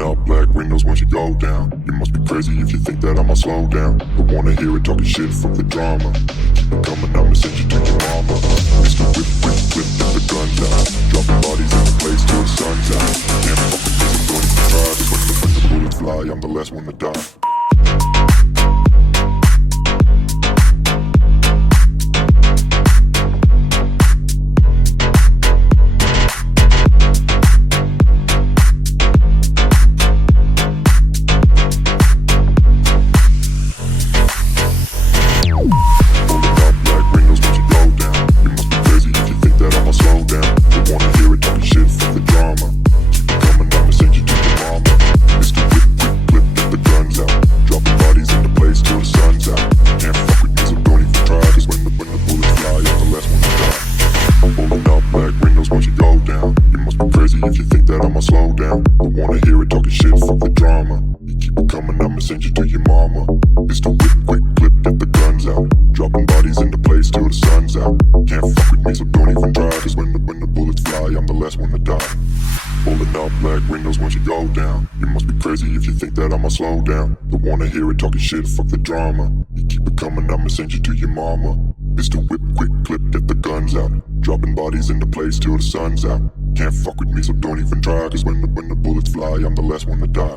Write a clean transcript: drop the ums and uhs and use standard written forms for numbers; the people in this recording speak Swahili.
Rolling up black windows once you go down. You must be crazy if you think that I'ma slow down. Don't wanna hear it talking shit, fuck the drama. Keep it coming, I'ma send you to your mama. Mr. Whip, whip, whip, get the guns out. Dropping bodies in the place till the sun's out. Can't fuck with this, I'm going to try. Cause when the bullets fly, I'm the last one to die. If you think that I'ma slow down, don't wanna hear it talking shit, fuck the drama. You keep it coming, I'ma send you to your mama. It's the whip, quick clip, get the guns out. Dropping bodies in the place till the sun's out. Can't fuck with me, so don't even try. Cause when the bullets fly, I'm the last one to die. Rolling up black windows once you go down. You must be crazy if you think that I'ma slow down. Don't wanna hear it talking shit, fuck the drama. You keep it coming, I'ma send you to your mama. It's the whip, quick clip, get the guns out. Dropping bodies in the place till the sun's out. Can't fuck with me, so don't even try. Cause when the bullets fly, I'm the last one to die.